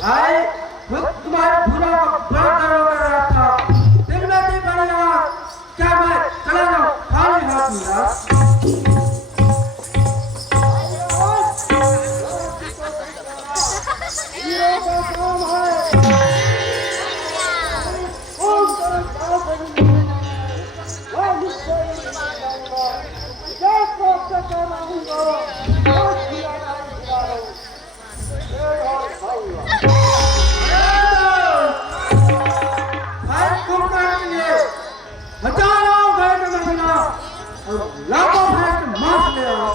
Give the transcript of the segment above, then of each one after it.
भाई खुद तुम्हारे भूलों को बरकरार कर रहा था। दिन में दिन बढ़ेगा। क्या मैं चला जाऊं खाली हाथ मेरा? भाई कुर्बान के लिए हजारों गाय का महीना और लाखों भैंस के मांस ले आओ।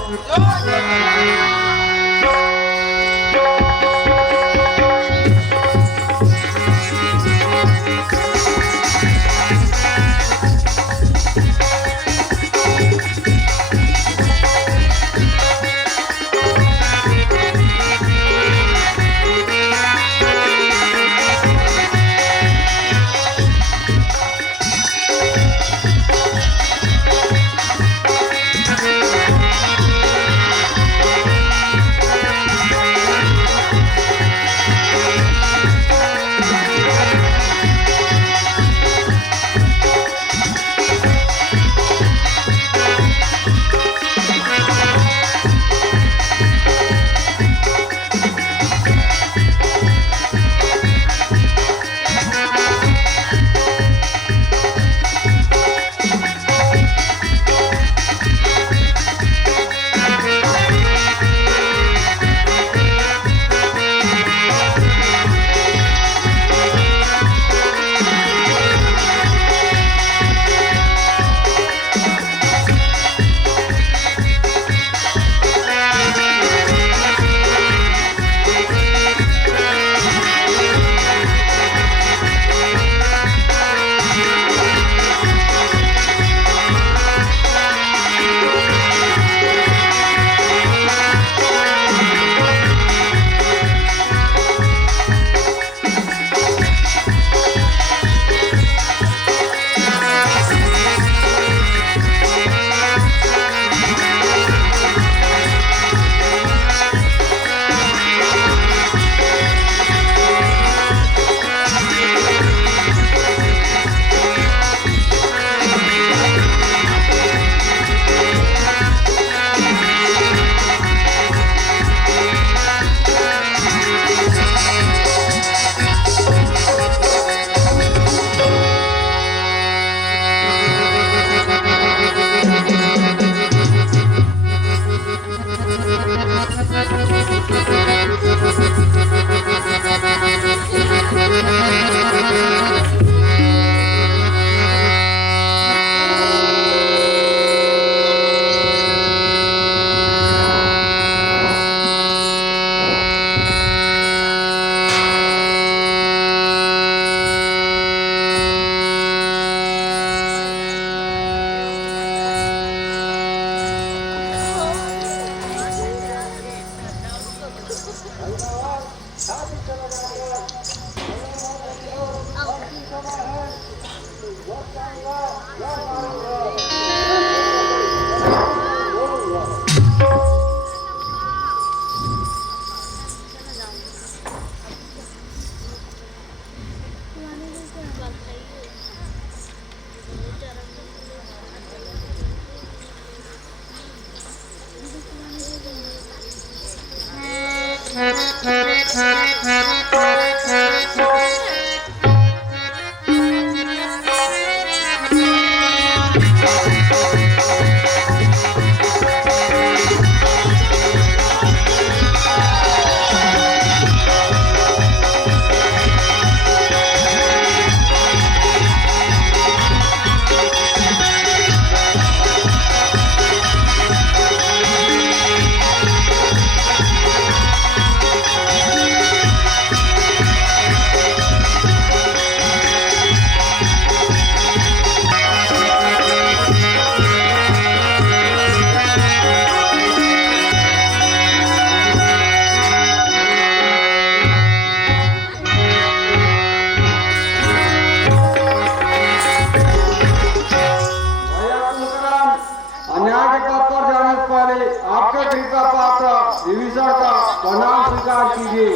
का पात्र विभीषण का प्रणाम स्वीकार कीजिए।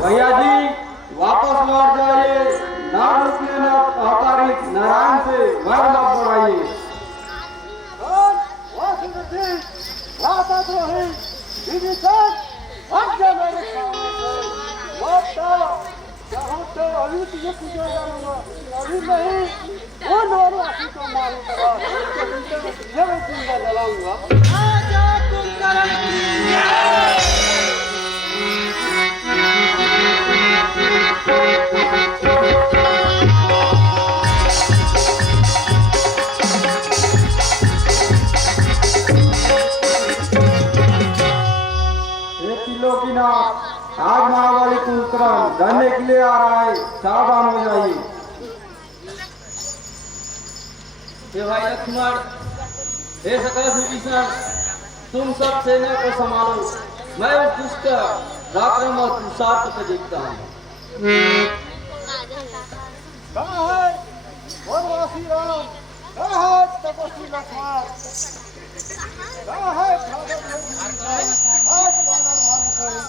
भैया जी वापस लौट जाइए, ना रुकने न अवतारित नारायण से मर मत बढ़ाइए। अभी नहीं वो नोरो आशी को मालूम करा जब जिंदा जलाऊंगा। आजा तुम करम की आज महाबली कुंभकर्ण धरने के लिए आ रहा है, सावधान हो जाइए। हे भाई लक्ष्मण, हे सकल विभीषण, तुम सब सेना को संभालो। मैं उस दुष्ट रावण और पुरुषार्थ को देखता हूँ। कहाँ है वनवासी राम? कहाँ है तपस्वी लक्ष्मण? कहाँ है आज बानर मार करें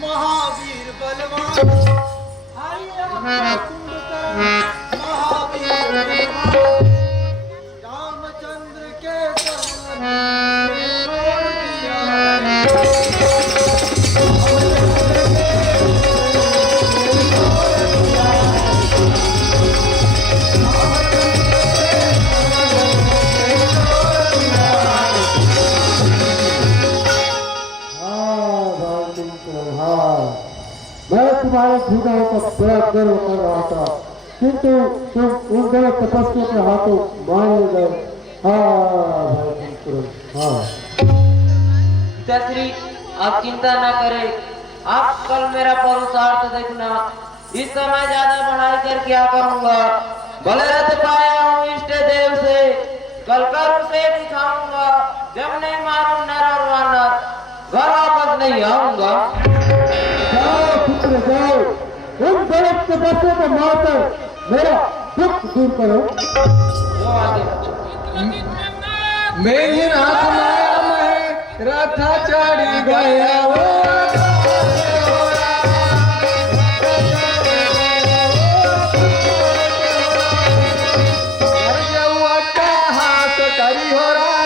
महावीर बलवान महावीर रामचंद्र के मैं तुम्हारे भूताओं का बड़ा गर्व कर रहा था, किंतु तुम उन गलत तपस्वियों के हाथों मारे गए। हाँ भाई कुंकुरन, हाँ। पिताश्री, आप चिंता ना करें। आप कल मेरा पुरुषार्थ देखना। इस समय ज्यादा पढ़ाई कर क्या करूँगा। भले रथ पाया हूँ इष्ट देव से, कल कर उसे दिखाऊंगा। जब नहीं मारूं नर और वानर, घर वापस नहीं आऊंगा। जाओ पुत्र जाओ, उन गलत तपस्वियों को मारकर मेरा दुख दूर करो। जो आगे मेरी रात माया में रथा चढ़ी गया वो हाथ करी हो रहा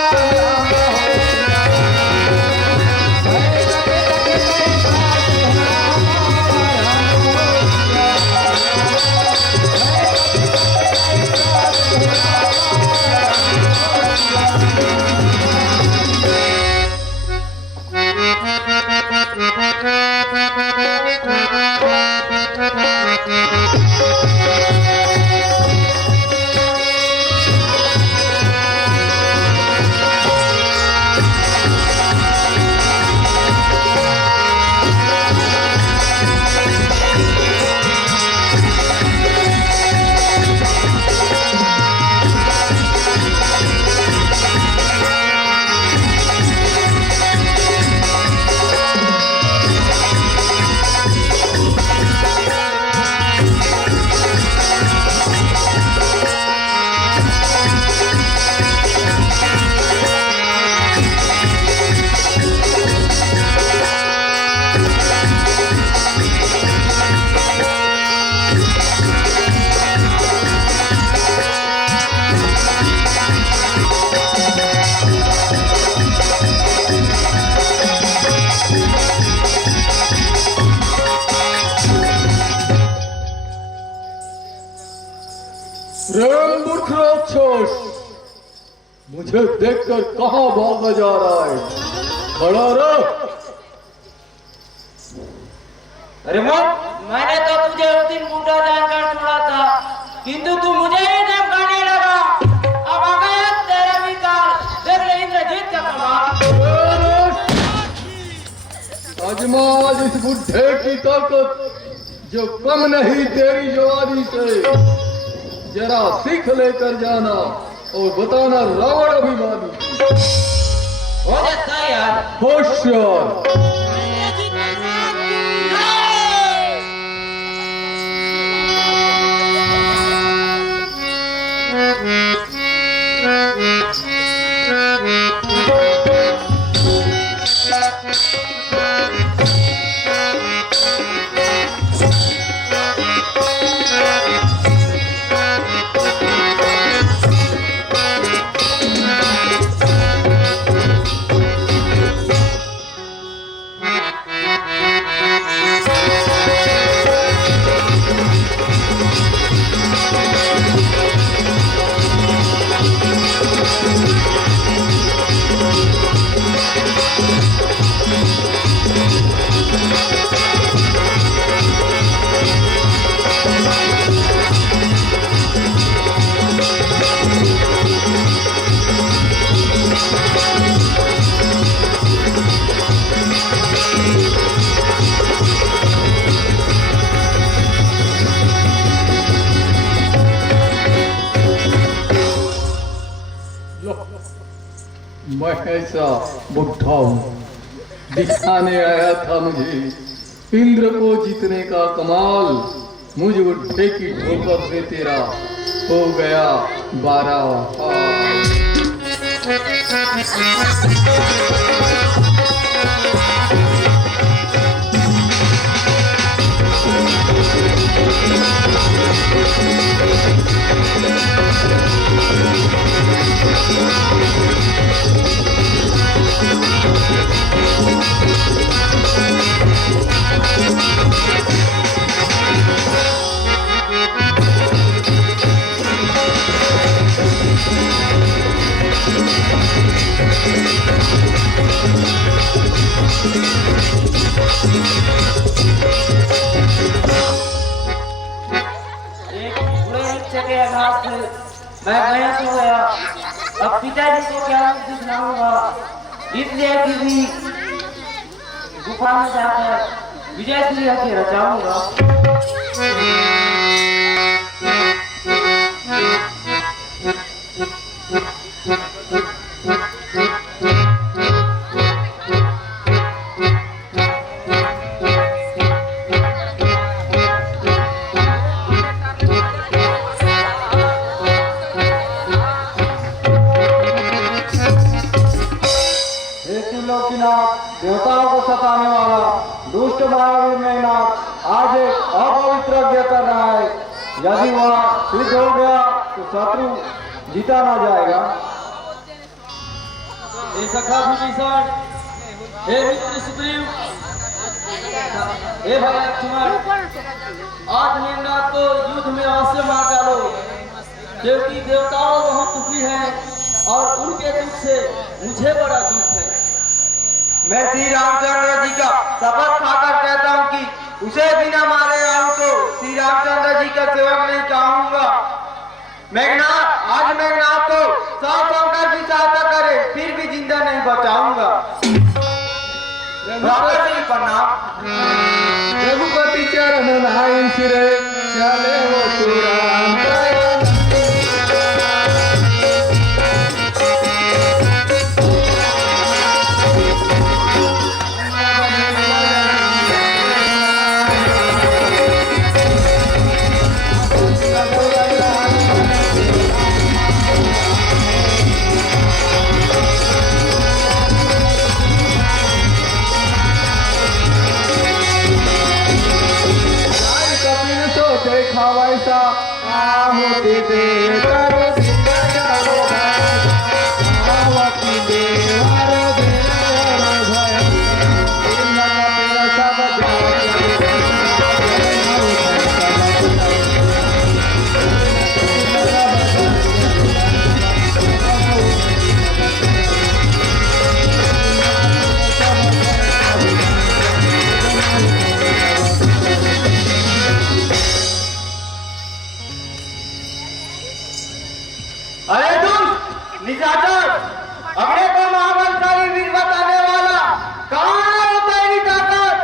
मुझे देखकर कहां भागा जा रहा है? खड़ा रहो। अरे मैंने तो तुझे उस दिन बूढ़ा जानकर छोड़ा था, किंतु तू मुझे ही धमकाने लगा। अब आ गया तेरा भी काल, देख ले इंद्रजीत का कमाल। आजमा आज इस बुढ़े की ताकत जो कम नहीं तेरी जवानी से। जरा सीख लेकर जाना और बताना रावण अभिमानी। हो जाता है यार। होशियार। मैं ऐसा बुढ़ा हूँ, दिखाने आया था मुझे इंद्र को जीतने का कमाल। मुझ बुढ़े की ठोकर से तेरा हो गया 12 हाँ। आघात से मैं बेहोश हो गया। अब पिताजी को क्या मुझे सुनाऊंगा, इसलिए किसी गुफा में जाकर विजय श्री की रचाऊंगा। हे त्रिलोकीनाथ, देवताओं को सताने वाला दुष्ट महावीर मेघनाथ आज एक अपवित्र यज्ञ कर रहा है। यदि वह सिद्ध हो गया तो शत्रु जीता ना जाएगा। हे सखा विभीषण, हे मित्र सुग्रीव, हे भाई लक्ष्मण, आज मेघनाथ को युद्ध में अवश्य मार डालो, क्योंकि देवताओं बहुत दुखी हैं और उनके दुख से मुझे बड़ा दुख है। मैं श्री रामचंद्र जी का शपथ खाकर कहता हूँ कि उसे बिना मारे आऊं तो श्री रामचंद्र जी का सेवक नहीं कहूंगा। मेघनाथ, आज मेघनाथ को सौ कर भी सहायता करे फिर भी जिंदा नहीं बचाऊंगा। प्रणाम। रघुपति चरण नाइन सिरे चले वो तुराम। देखा वैसा होते दे करो जिंदगी आवती दे वारो दे भय इन्ना पेरा सब अरे तुम निशाचर, अपने को महाबलशाली वीर बताने वाला कहाँ है? तेरी ताकत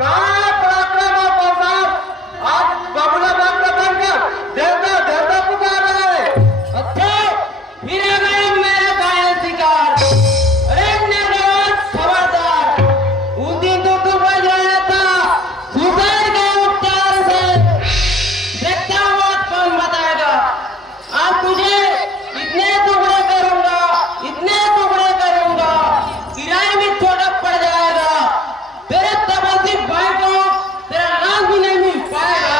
कहाँ है? पराक्रम और प्रताप आज बबुला भक्त बनकर देवता देवता पुकार रहे हैं। अच्छा, फिर आ गए मेरा कायल शिकार। अरे निर्दोष खबरदार, उस दिन तो तू बच रहा था सुसाइड के उपचार से। देखता हूँ आज कौन बताएगा। आज तुझे इतने टुकड़े करूंगा किराए में छोटा पड़ जाएगा। तेरे तपस्वी भाई को तेरा नाम भी नहीं मिल पाएगा।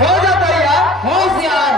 हो जाता यार, होशियार।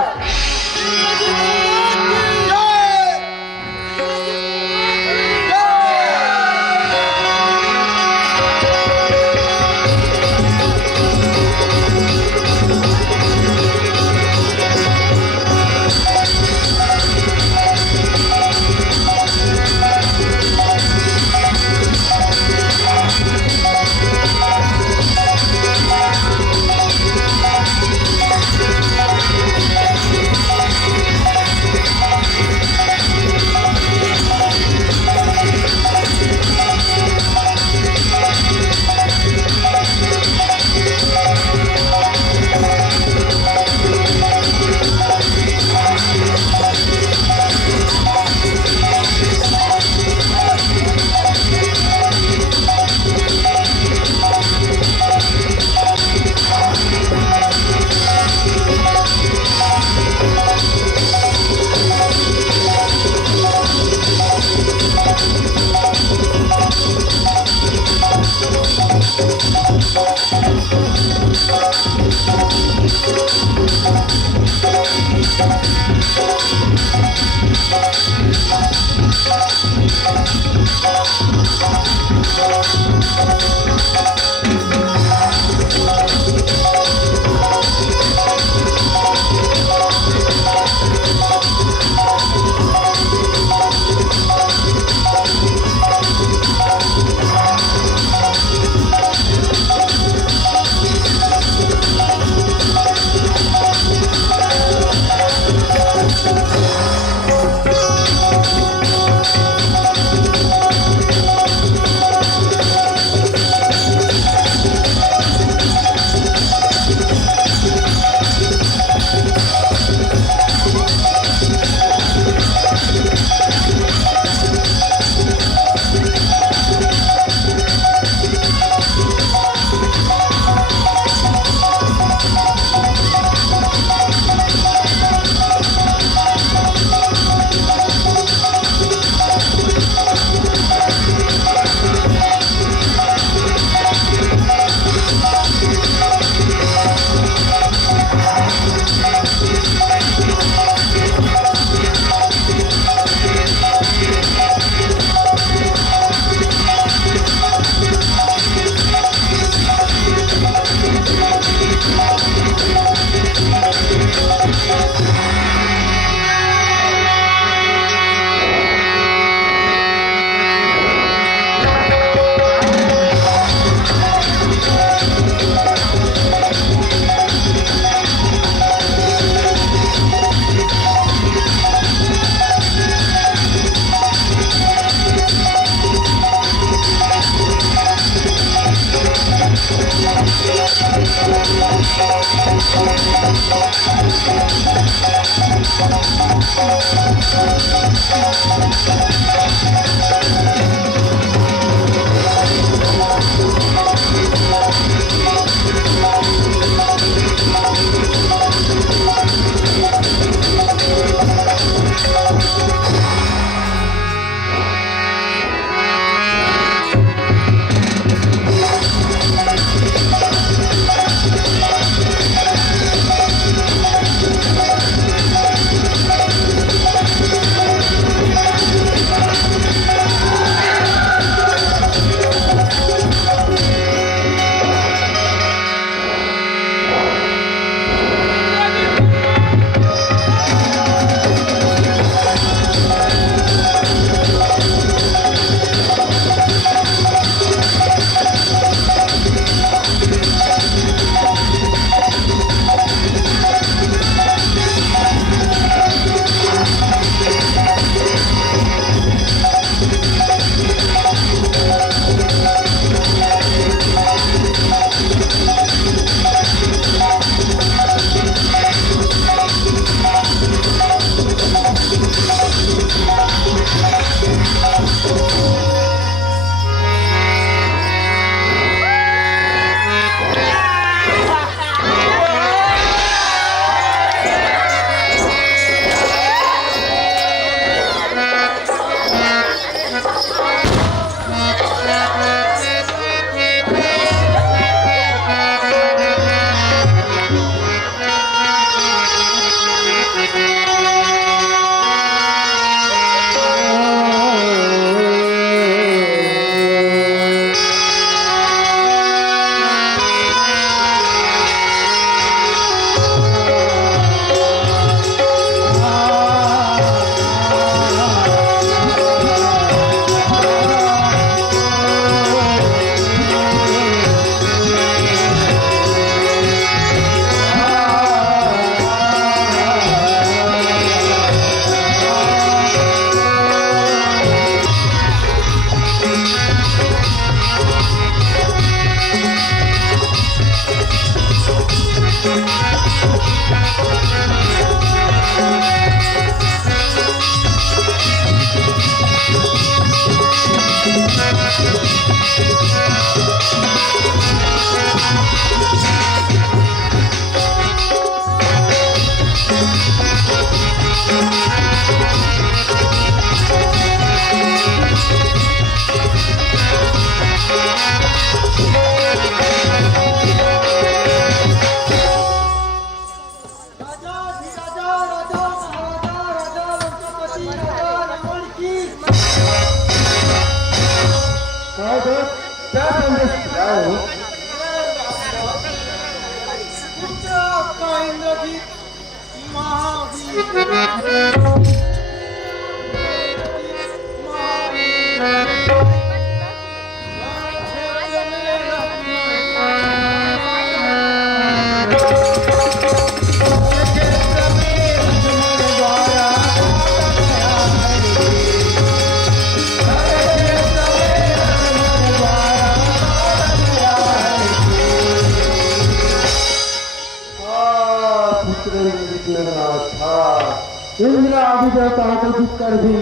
इंद्र आदि देवताओं को जीत कर भी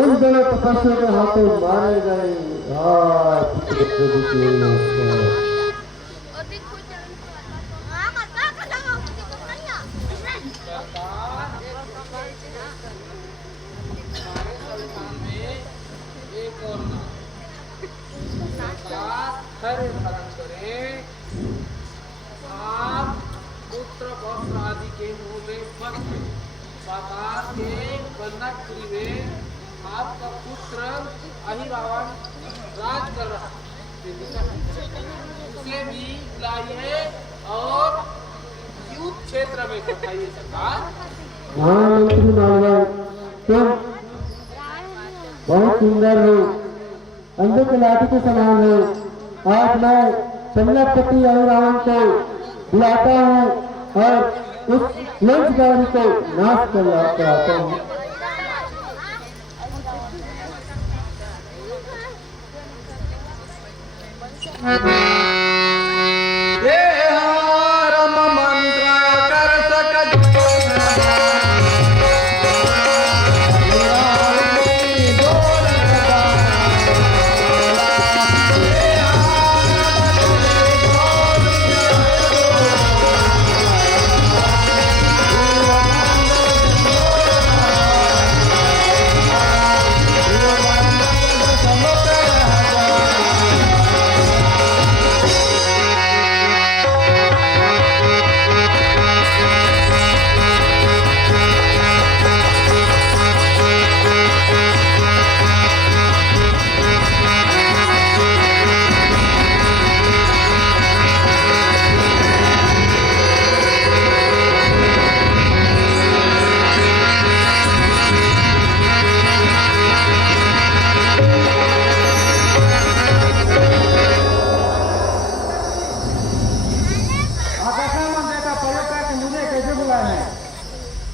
उन दोनों तपस्या के हाथों मारे गए। आपका पुत्र अहिरावण राज कर रहा उसे भी बुलाइए और युद्ध क्षेत्र में पठाइए सरकार। महामंत्री नारायण, तुम बहुत सुंदर हो, अंधे के लाठी के समान हो। आज मैं सेनापति अहिरावण को बुलाता हूँ और उस लंचगारी को नाश कराता हूँ। देहारम मंत्र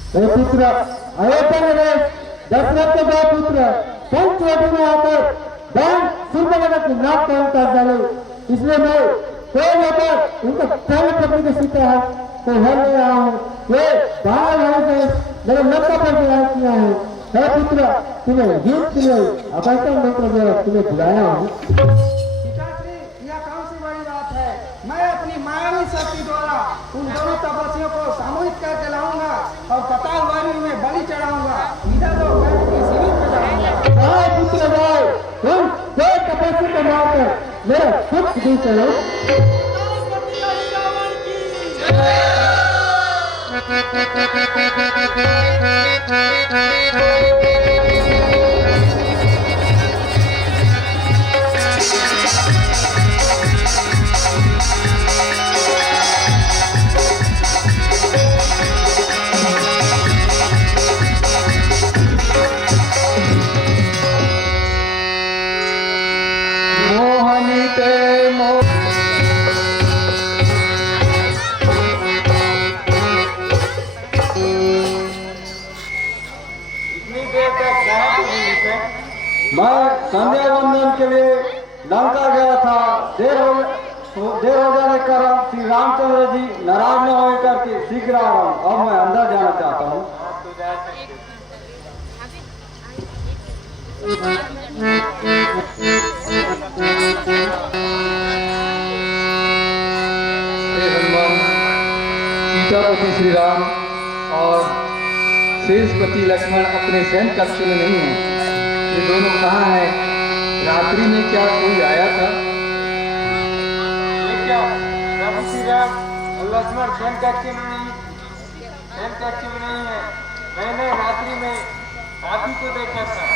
हे पुत्र, अयोध्या नरेश दशरथ के दो पुत्र पंचवटी में आकर दान सुंदर की नाक कान काट डाले, इसलिए मैं कोई लेकर उनको पहले पकड़ के सीते हैं तो हल ले रहा हूँ। ये बाहर भाई से मेरे लंका पर विराज किया है। हे पुत्र, तुम्हें गीत के लिए अवैतन मंत्र द्वारा तुम्हें बुलाया हूँ। पिताश्री, यह कौन सी बड़ी बात है? मैं अपनी मायावी शक्ति द्वारा उन दोनों तपस्वियों को सामूहिक करके लाऊंगा और पताल वायु में बलि चढ़ाऊंगा। इधर लोग मैं अपनी शिविर में जाऊंगा। हाय पुत्र भाई, तुम दो तपस्वी को मारकर मेरा सुख दी चलो। मोहनी ते मोह इतनी देर तक कहाँ पे हुई थे? मैं संध्या वंदन के लिए लंका गया था। देर हो जाने के कारण श्री रामचंद्र जी नाराज न हो करके शीघ्र आ रहा हूँ। अब मैं अंदर जाना चाहता हूँ। हाँ, तो जा सकते। हे हनुमान, सीतापति श्री राम और शेषपति लक्ष्मण अपने सैन्य कक्ष में नहीं है। ये दोनों कहाँ हैं? रात्रि में क्या कोई आया था? ये क्या प्रभु श्री राम और लक्ष्मण सैन्य कक्ष में नहीं, सैन्य कक्ष में नहीं है। मैंने रात्रि में आप ही को देखा था।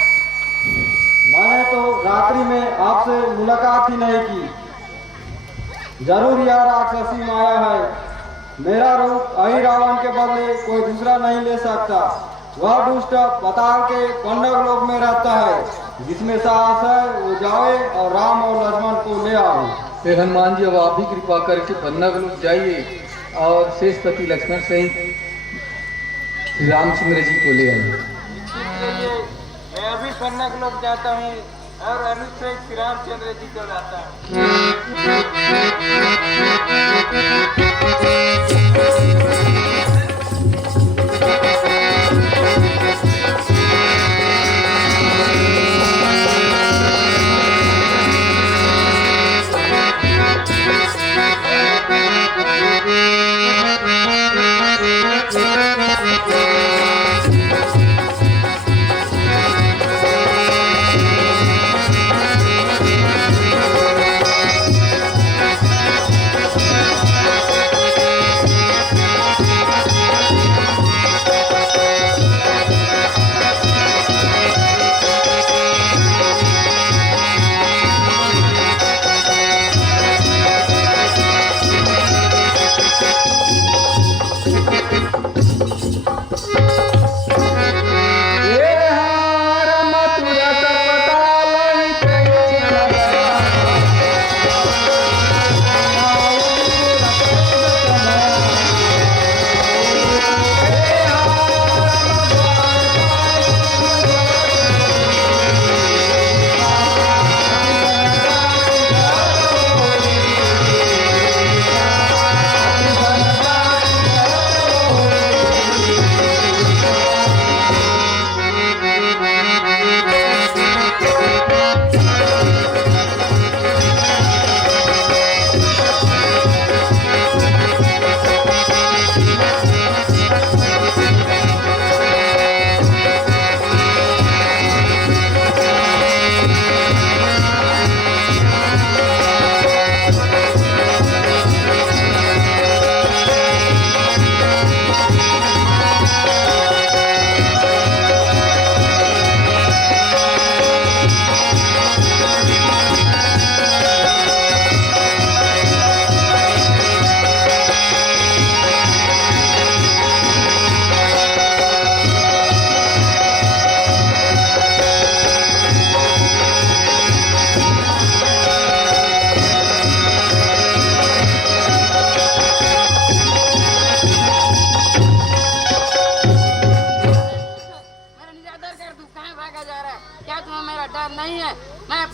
मैंने तो रात्रि में आपसे मुलाकात ही नहीं की। जरूर यह राक्षसी माया है। मेरा रूप अहि रावण के बदले कोई दूसरा नहीं ले सकता। वह दुष्ट पताल के पंडव लोक में रहता है। जिसमें साहस है वो जाए और राम और लक्ष्मण को ले आओ। हे हनुमान जी, अब आप ही कृपा करके पन्नग लोग जाइए और शेषपति लक्ष्मण सहित श्री रामचंद्र जी को ले आइए। इसलिए मैं अभी पन्नग लोग जाता हूँ और अनुच्छेद श्री रामचंद्र जी को लाता हूँ।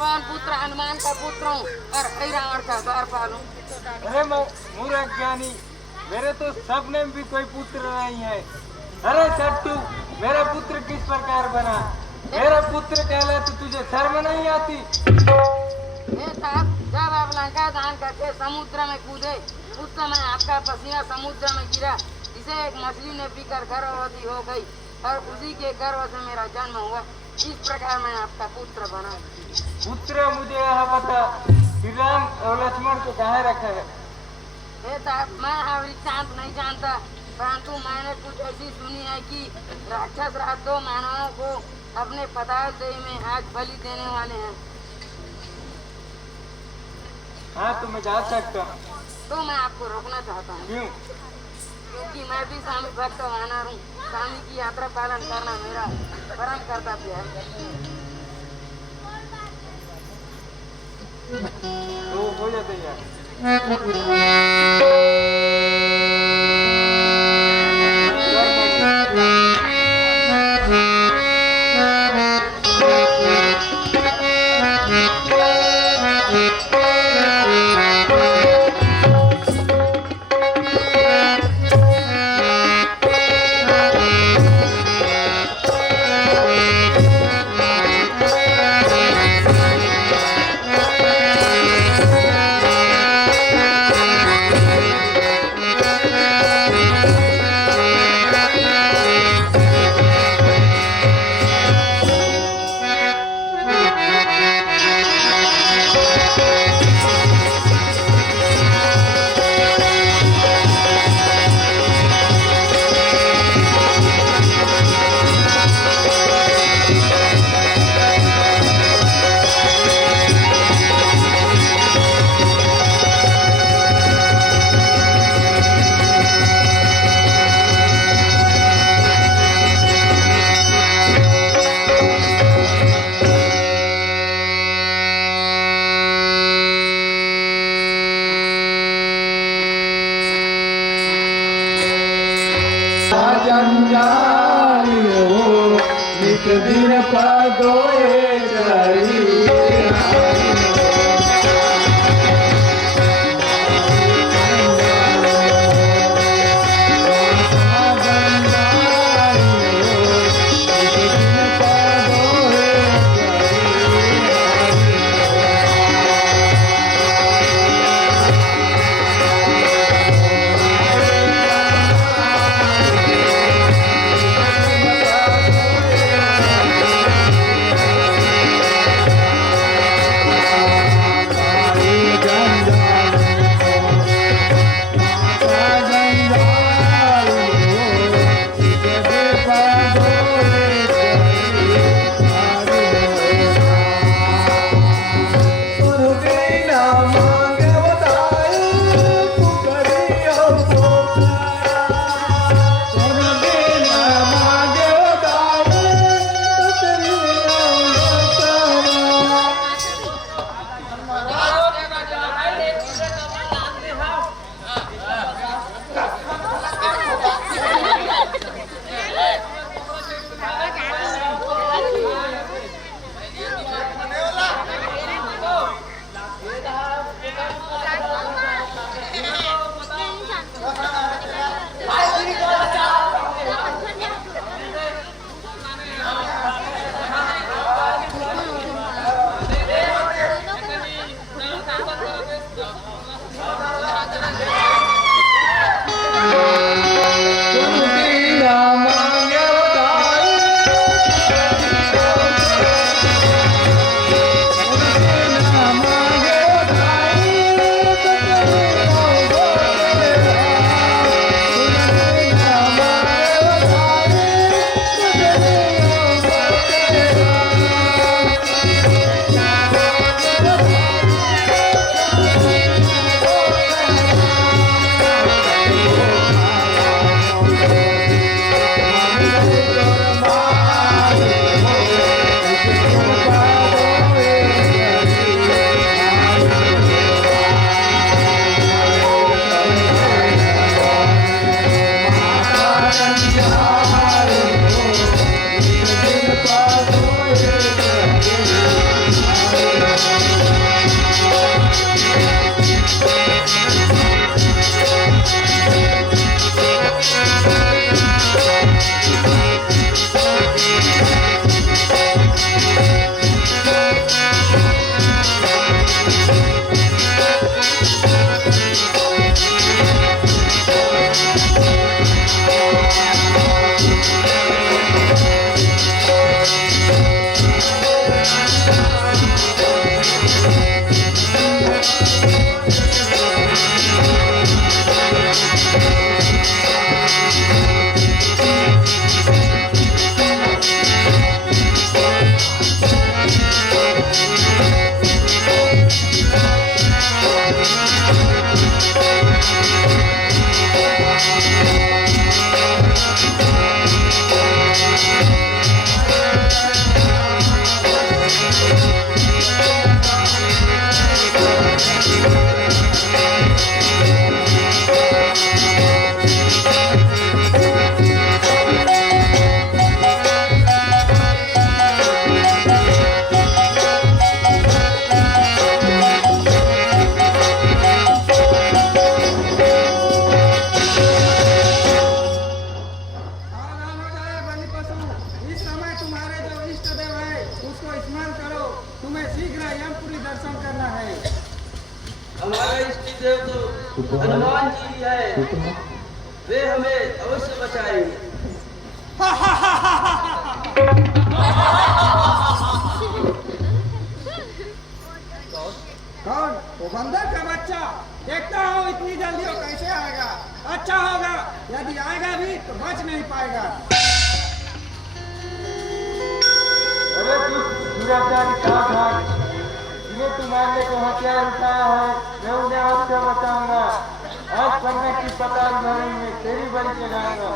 पवन पुत्र हनुमान का पुत्र हूँ और रावण का द्वारपाल हूँ। अरे मूर्ख ज्ञानी, मेरे तो सपने में भी कोई पुत्र नहीं है। अरे सट्टू, मेरा पुत्र किस प्रकार बना? मेरा पुत्र कहला तो तुझे शर्म नहीं आती? जब आप लंका दान करके समुद्र में कूदे उस समय आपका पसीना समुद्र में गिरा, जिसे एक मछली ने पीकर गर्भवती हो गई और उसी के गर्भ से मेरा जन्म हुआ। इस प्रकार मैं आपका पुत्र बना। पुत्र मुझे यह बता, श्री राम और लक्ष्मण को कहाँ रखा है? मैं वृत्तांत नहीं जानता, परंतु मैंने कुछ ऐसी सुनी है कि राक्षस रात 2 मानवों को अपने पताल देह में आज बलि देने वाले हैं। हाँ, तो मैं जा सकता हूँ। तो मैं आपको रोकना चाहता हूँ। क्यों? क्योंकि मैं भी स्वामी भक्त वानर हूँ। स्वामी की यात्रा पालन करना मेरा परम कर्तव्य है। तो हो जा तैयार। जंजाली हो नित दिन पदोए चढ़ी। हनुमान जी भी है, वे हमें अवश्य बचाएंगे। कौन? वो बंदर का बच्चा। देखता हूँ इतनी जल्दी वो कैसे आएगा। अच्छा होगा, यदि आएगा भी तो बच नहीं पाएगा। अरे दुराचारी सावधान, जिन्हें तू मारने को हथियार उठाया है, मैं उन्हें अवश्य बचाऊंगा। आज पन्ने की पताल भरी में तेरी बलि चढ़ाऊंगा।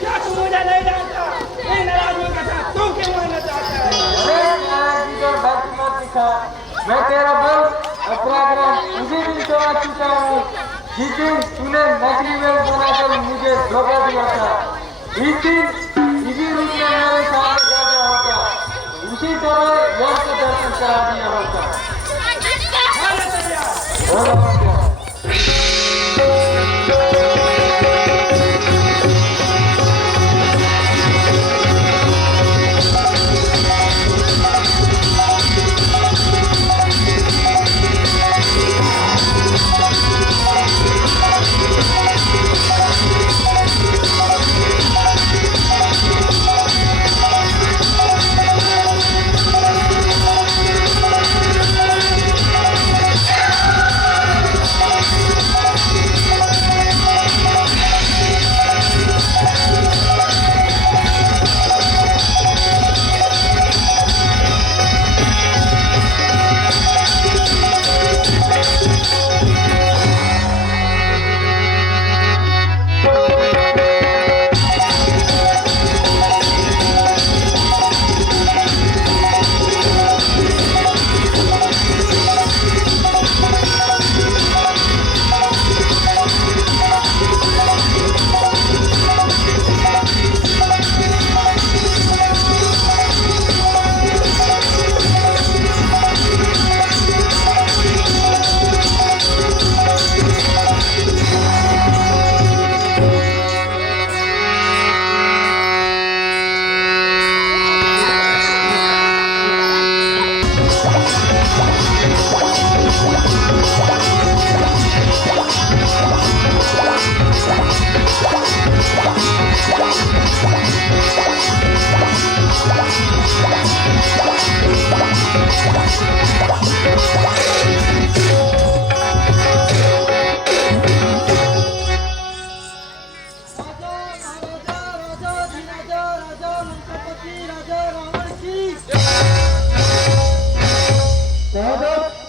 क्या तुम मुझे नहीं जानता? इन नाराजगी के साथ तुम क्यों रहना चाहता है? मैं तेरा बल और पराक्रम उसी दिन समझ चुका हूँ जिस दिन तूने नकली वेल बनाकर मुझे धोखा दिया था। इस दिन इसी रूप में मेरे सामने खड़ा होता, उसी तरह वेल का दर्शन करा दिया होता।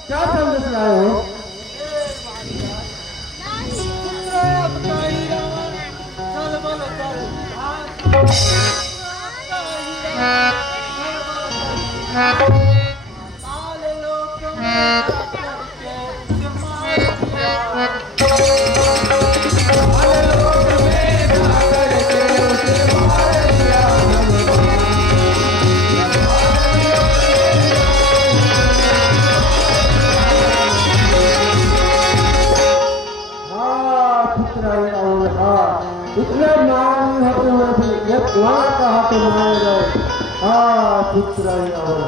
क्या संदेश लाए हो? इतने मान होते हुए भी ये कुआं का हाथ मारे गए। पुत्र और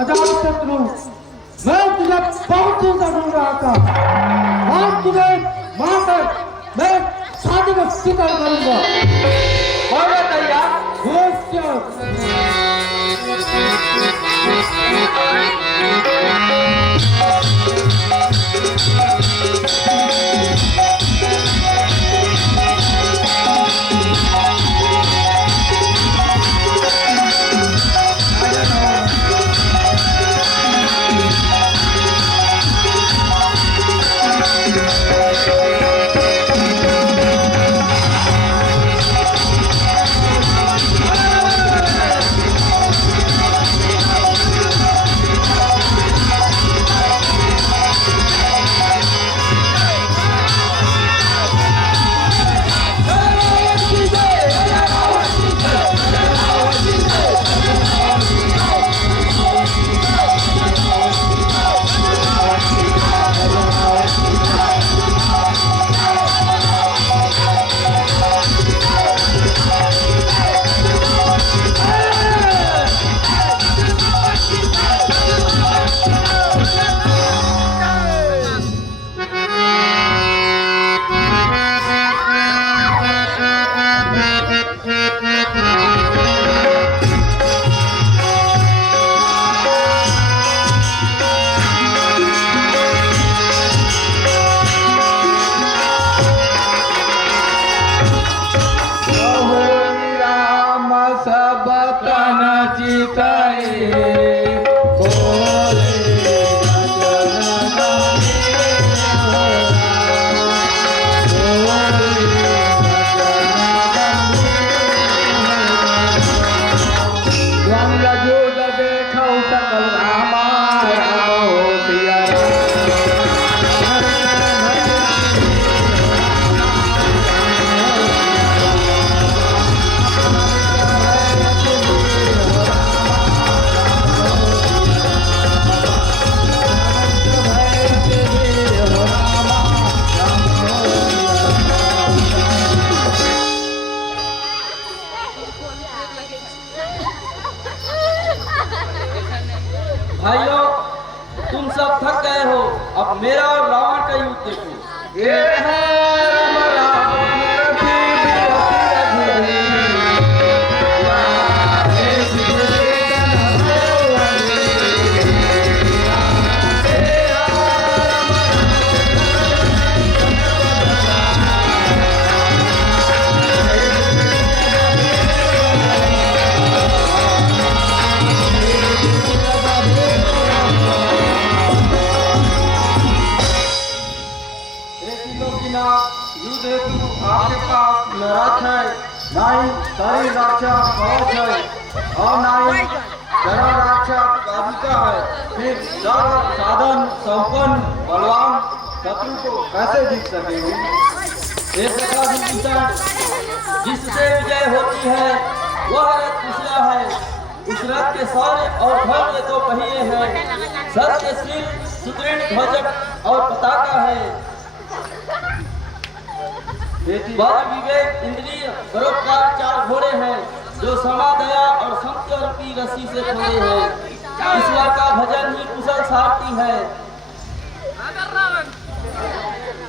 अजातशत्रु, मैं तुझे बहुत दिन से ढूंढ रहा था। आज तुझे मारकर मैं शादी का शिकार करूंगा। बोलो तैयार। भाइयों, तुम सब थक गए हो। अब मेरा और रावण का युद्ध देखो। ये है राम रावण युद्ध हेतु आपके पास न रथ है, न ही सारी रक्षा कवच है, और न ही जरा रक्षा कादिका है। फिर सर्व साधन संपन्न बलवान शत्रु को कैसे जीत सकेंगे? हे सखा विभीषण, जिससे विजय होती है वह रथ कुशला है। उस रथ के सौर्य और भव्य दो पहिए हैं, सत्य शील सुदृढ़ ध्वज और पताका है। बल विवेक इंद्रिय परोपकार चार घोड़े हैं, जो समा दया और संत्य रूपी रस्सी से खोले हैं। ईश्वर का भजन ही कुशल सारथी है।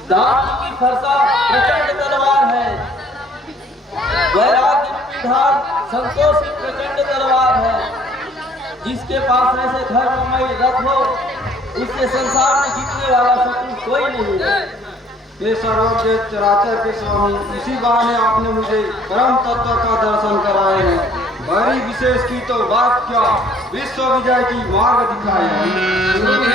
दान की फरसा प्रचंड तलवार है। वैराग्य रूपी ढाल संतोष की प्रचंड तलवार है। जिसके पास ऐसे धर्ममय रथ हो, उससे संसार में जीतने वाला शत्रु कोई नहीं है। ये सर्वज्ञ चराचर के स्वामी, इसी बहाने आपने मुझे परम तत्व का दर्शन कराए हैं। बड़ी विशेष की तो बात क्या, विश्व विजय की मार्ग दिखाए हैं। प्रभु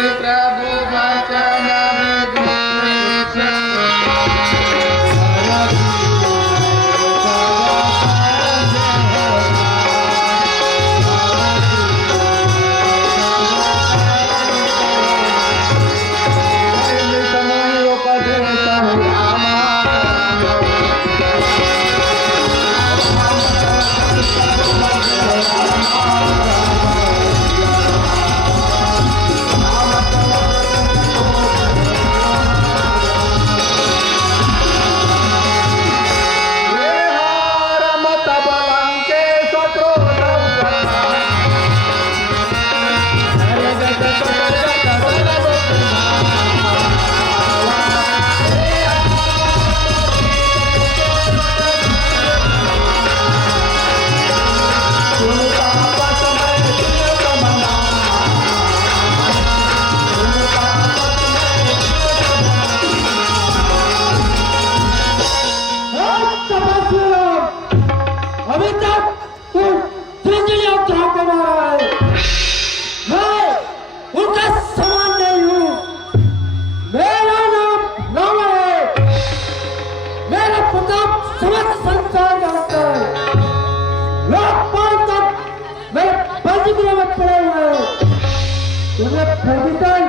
खरगीतन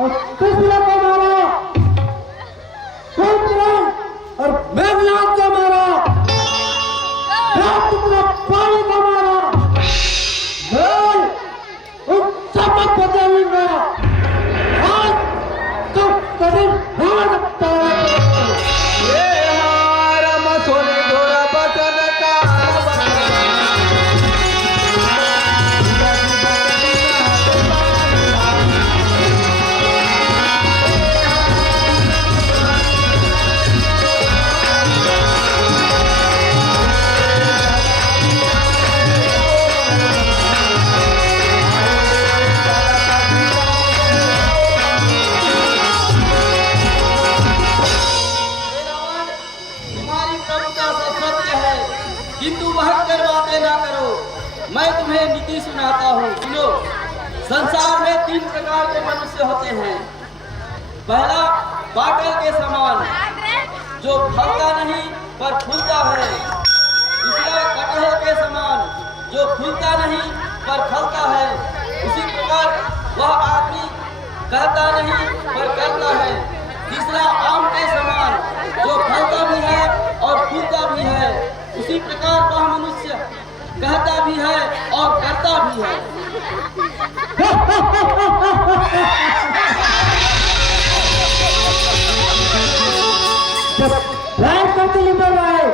और कृष्ण को मारा, कुंभकर्ण और मेघनाद को मारा, पानी को मारा, मैं उन सबक बदलूंगा। आज तो कभी हो सकता है। ये हमारा मसोने घोड़ा बटन का तुम्हारी प्रभुता से सत्य है, किंतु बहकर बातें ना करो। मैं तुम्हें नीति सुनाता हूँ, सुनो। संसार में 3 प्रकार के मनुष्य होते हैं। पहला, पाटल के समान, जो फलता नहीं पर फूलता है। दूसरा, कटहल के समान, जो फूलता नहीं पर फलता है। उसी प्रकार वह आदमी कहता नहीं पर करता है। तीसरा, आम के समान, जो फलता भी है और फूलता भी है। उसी प्रकार वह मनुष्य कहता भी है और करता भी है। जब रात का दिल में आए,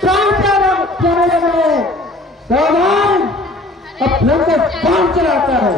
प्राण प्यारे लग रहे, सावधान, अपने को कौन चलाता है?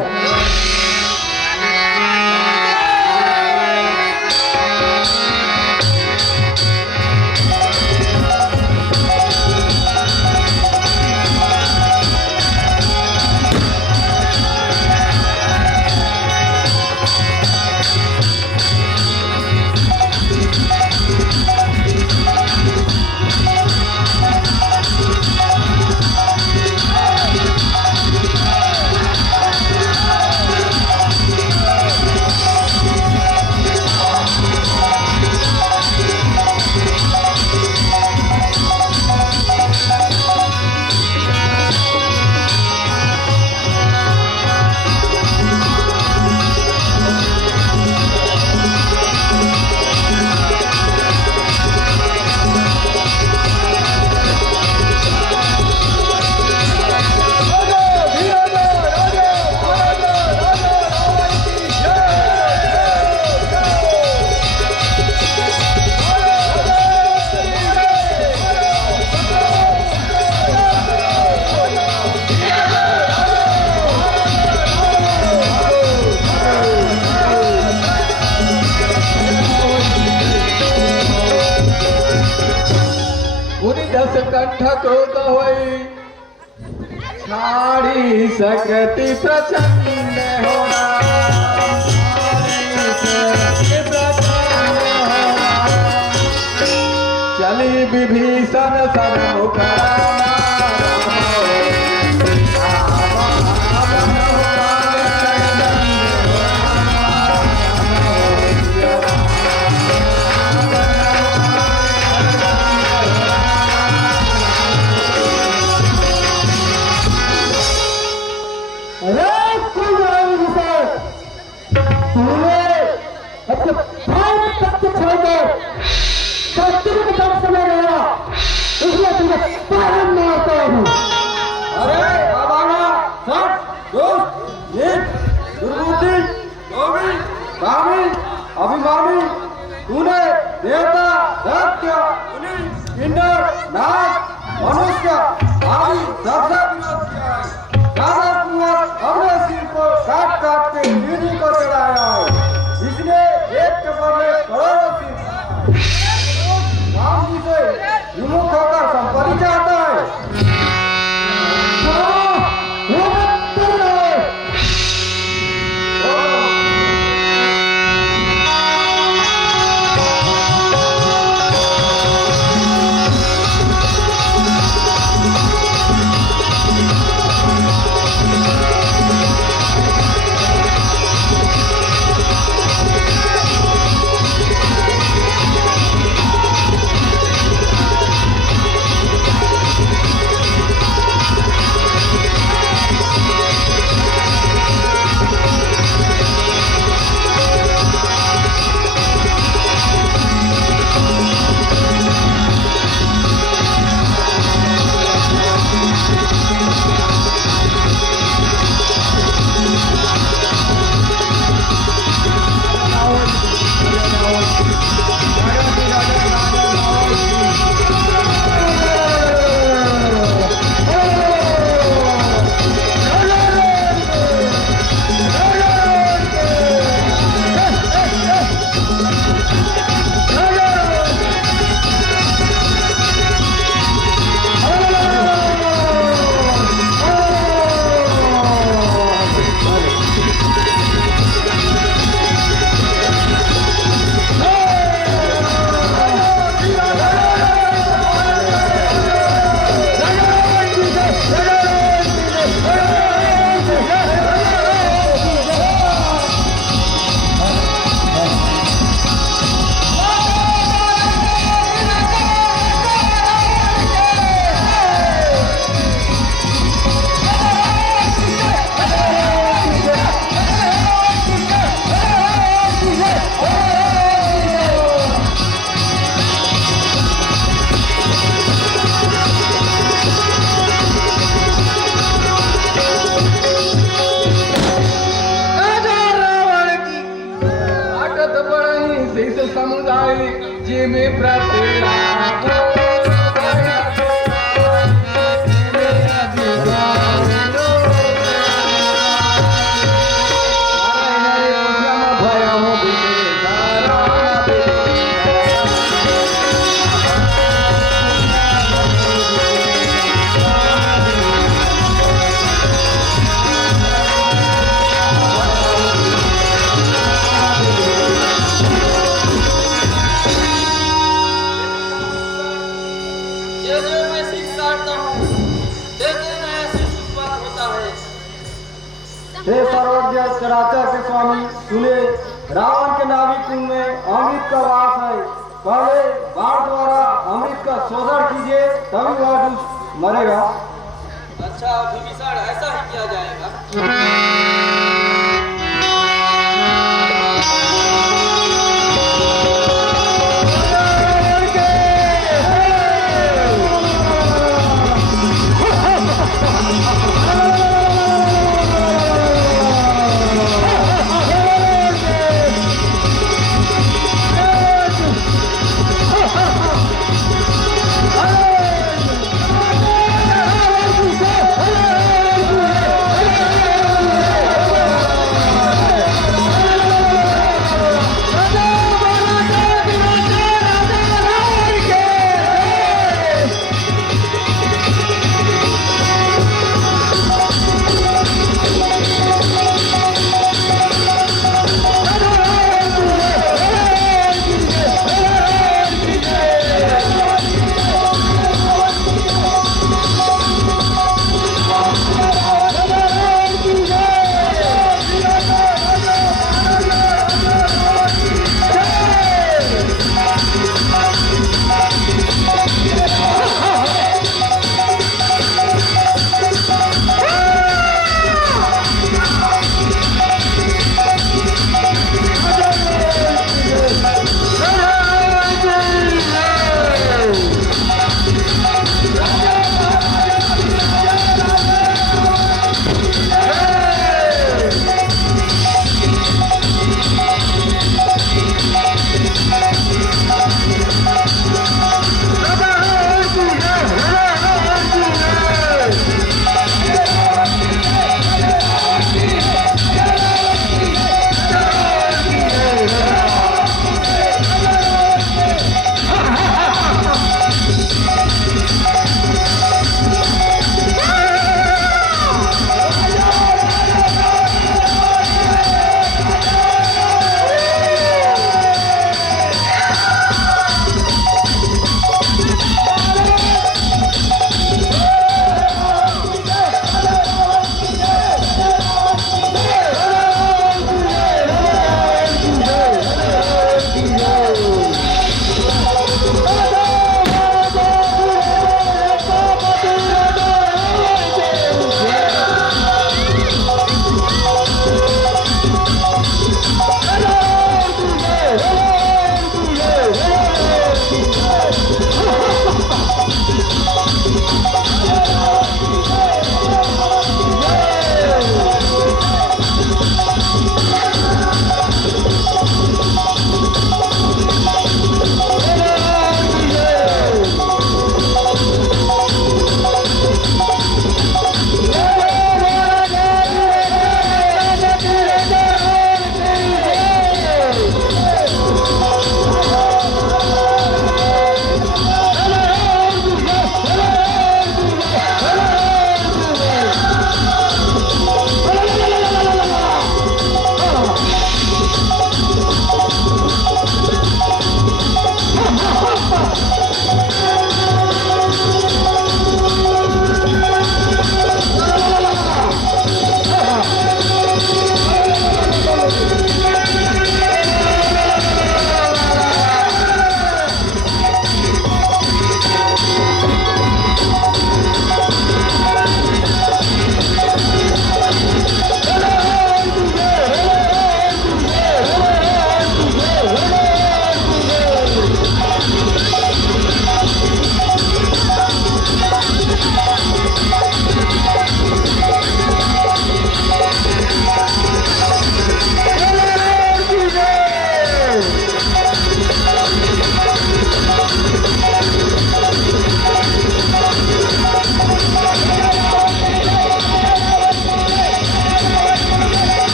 कंठ क्रोध होई छाड़ी सकती प्रचंड होना, चली विभीषण सन्मुख अभिमानी, तूने देवता, दैत्य, किन्नर, नाग, मनुष्य आदि सबसे विरोध किया है। साधक कुंवर अपने सिर को काट काट के पीढ़ी को चढ़ाया है। इसने एक के बदले करोड़ों सिर राम जी से विमुख होकर संपत्ति चाहता है। जाए जे में प्रतेरा जैसे मैं शीश काटता हूँ जैसे नया शीश उत्पन्न होता है। हे सर्वज्ञ चराचर के स्वामी, सुने रावण के नाभि कुंड में अमृत का वास है। पहले बाण द्वारा अमृत का शोषण कीजिए, तभी वह दुष्ट मरेगा। अच्छा विभीषण, ऐसा ही किया जाएगा।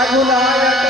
रघुनायक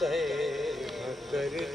साय